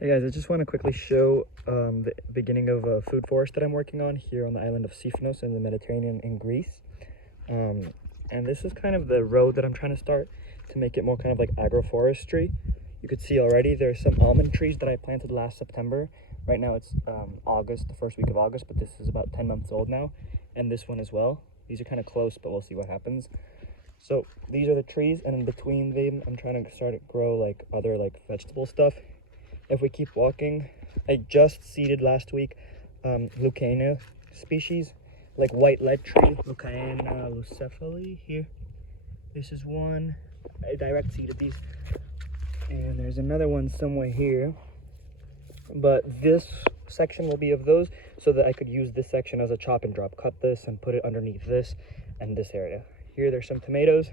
Hey guys, I just want to quickly show the beginning of a food forest that I'm working on here on the island of Sifnos in the Mediterranean in Greece. And this is kind of the road that I'm trying to start to make it more kind of like agroforestry. You could see already there's some almond trees that I planted last September. Right now it's August, the first week of August, but this is about 10 months old now. And this one as well. These are kind of close, but we'll see what happens. So these are the trees, and in between them, I'm trying to start to grow like other like vegetable stuff. If we keep walking, I just seeded last week Lucana species, like white lead tree, Lucana lucephaly here. This is one. I direct seeded these. And there's another one somewhere here. But this section will be of those so that I could use this section as a chop and drop. Cut this and put it underneath this and this area. Here there's some tomatoes.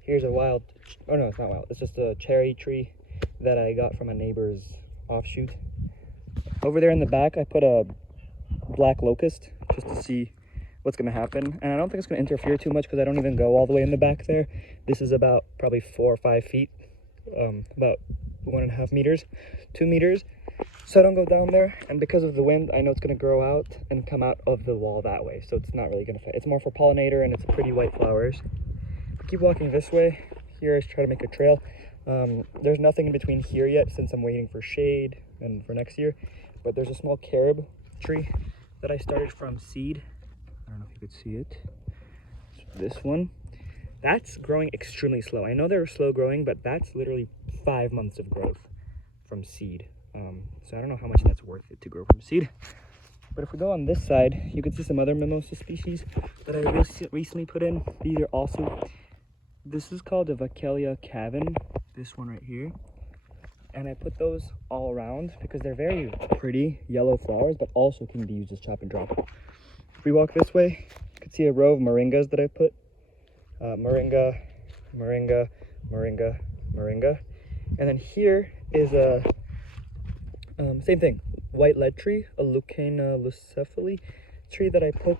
Here's a wild, oh no, it's not wild. It's just a cherry tree that I got from a neighbor's offshoot. Over there in the back, I put a black locust just to see what's going to happen. And I don't think it's going to interfere too much because I don't even go all the way in the back there. This is about probably 4 or 5 feet, about 1.5 meters, 2 meters. So I don't go down there. And because of the wind, I know it's going to grow out and come out of the wall that way. So it's not really going to fit. It's more for pollinator, and it's pretty white flowers. Keep walking this way. Here I try to make a trail. There's nothing in between here yet since I'm waiting for shade and for next year, but there's a small carob tree that I started from seed. I don't know if you could see it. This one, that's growing extremely slow. I know they're slow growing, but that's literally 5 months of growth from seed. So I don't know how much that's worth it to grow from seed. But if we go on this side, you can see some other mimosa species that I recently put in. These are also, this is called a Vachelia cavan, this one right here. And I put those all around because they're very pretty yellow flowers, but also can be used as chop and drop. If we walk this way, you can see a row of moringas that I put. Moringa, moringa, moringa, moringa. And then here is a, same thing, white lead tree, a Lucana lucephaly tree that I put,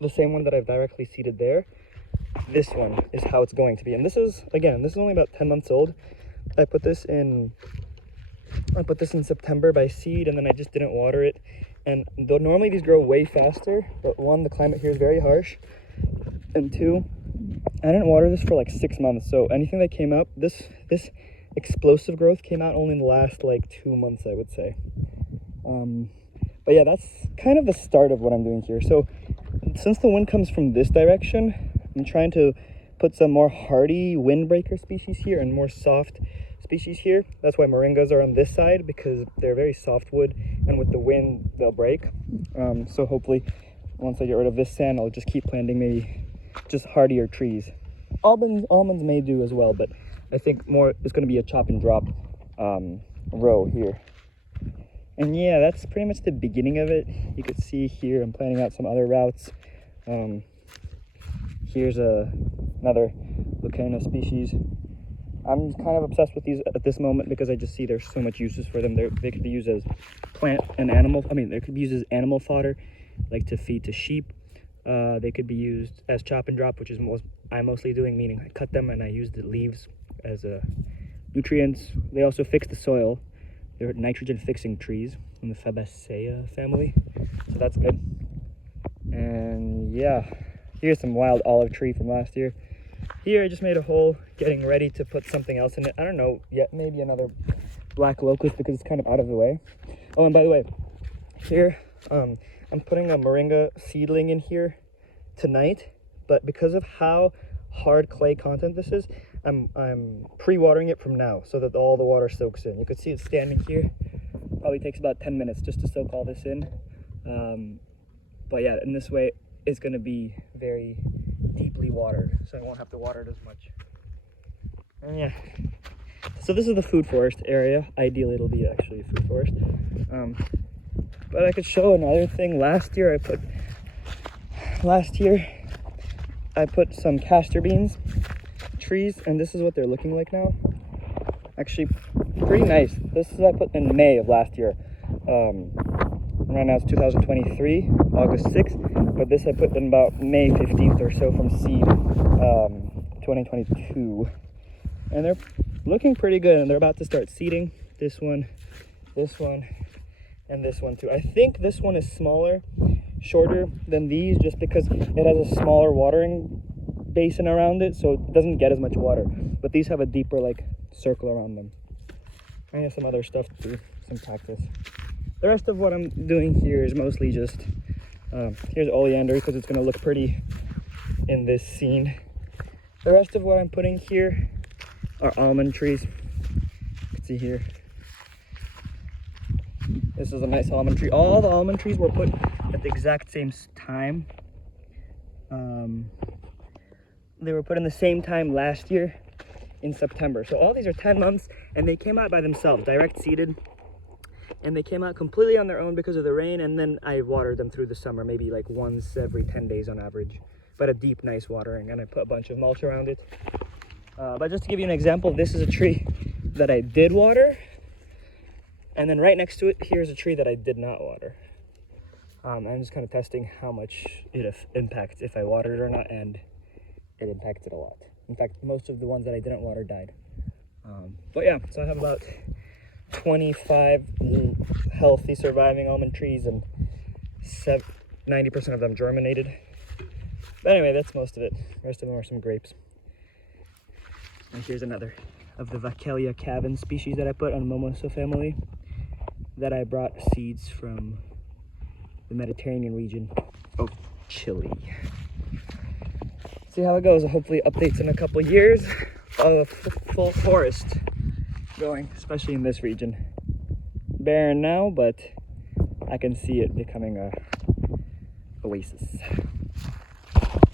the same one that I've directly seeded there. This one is how it's going to be, and this is, again, this is only about 10 months old. I put this in September by seed, and then I just didn't water it. And though normally these grow way faster, but one, the climate here is very harsh, and two, I didn't water this for like 6 months. So anything that came up, this explosive growth came out only in the last like 2 months, I would say. But yeah, that's kind of the start of what I'm doing here. So since the wind comes from this direction, I'm trying to put some more hardy windbreaker species here and more soft species here. That's why moringas are on this side, because they're very soft wood, and with the wind they'll break. So hopefully once I get rid of this sand, I'll just keep planting maybe just hardier trees. Almonds may do as well, but I think more it's going to be a chop and drop row here. And yeah, that's pretty much the beginning of it. You could see here I'm planning out some other routes. Here's another Lucana species. I'm kind of obsessed with these at this moment because I just see there's so much uses for them. They could be used as plant and animal. I mean, they could be used as animal fodder, like to feed to sheep. They could be used as chop and drop, which is I'm mostly doing, meaning I cut them and I use the leaves as nutrients. They also fix the soil. They're nitrogen fixing trees in the Fabaceae family, so that's good. And yeah, here's some wild olive tree from last year. Here I just made a hole, getting ready to put something else in it. I don't know yet, maybe another black locust because it's kind of out of the way. Oh, and by the way, here I'm putting a moringa seedling in here tonight, but because of how hard clay content this is, I'm pre-watering it from now so that all the water soaks in. You can see it standing here. Probably takes about 10 minutes just to soak all this in. But yeah, in this way, it's going to be very deeply watered, so I won't have to water it as much. And yeah, so this is the food forest area. Ideally, it'll be actually a food forest. But I could show another thing. Last year I put some castor beans trees, and this is what they're looking like now. Actually, pretty nice. This is what I put in May of last year. Right now it's 2023, August 6th, but this I put in about May 15th or so from seed, 2022. And they're looking pretty good, and they're about to start seeding. This one this one, and this one too. I think this one is smaller, shorter than these, just because it has a smaller watering basin around it, so it doesn't get as much water. But these have a deeper like circle around them. I have some other stuff too, some cactus. The rest of what I'm doing here is mostly just here's oleander, because it's going to look pretty in this scene. The rest of what I'm putting here are almond trees. You can see here, this is a nice almond tree. All the almond trees were put at the exact same time. They were put in the same time last year in September. So all these are 10 months, and they came out by themselves, direct seeded. And they came out completely on their own because of the rain, and then I watered them through the summer, maybe like once every 10 days on average. But a deep, nice watering, and I put a bunch of mulch around it. But just to give you an example, this is a tree that I did water. And then right next to it, here's a tree that I did not water. I'm just kind of testing how much it impacts if I watered it or not, and it impacted a lot. In fact, most of the ones that I didn't water died. But yeah, so I have about 25 healthy surviving almond trees, and 90% of them germinated. But anyway, that's most of it. The rest of them are some grapes. And here's another of the Vachelia cavin species that I put on Mimosa family, that I brought seeds from the Mediterranean region of Chile. See how it goes. Hopefully updates in a couple years of full forest going, especially in this region. Barren now, but I can see it becoming a oasis.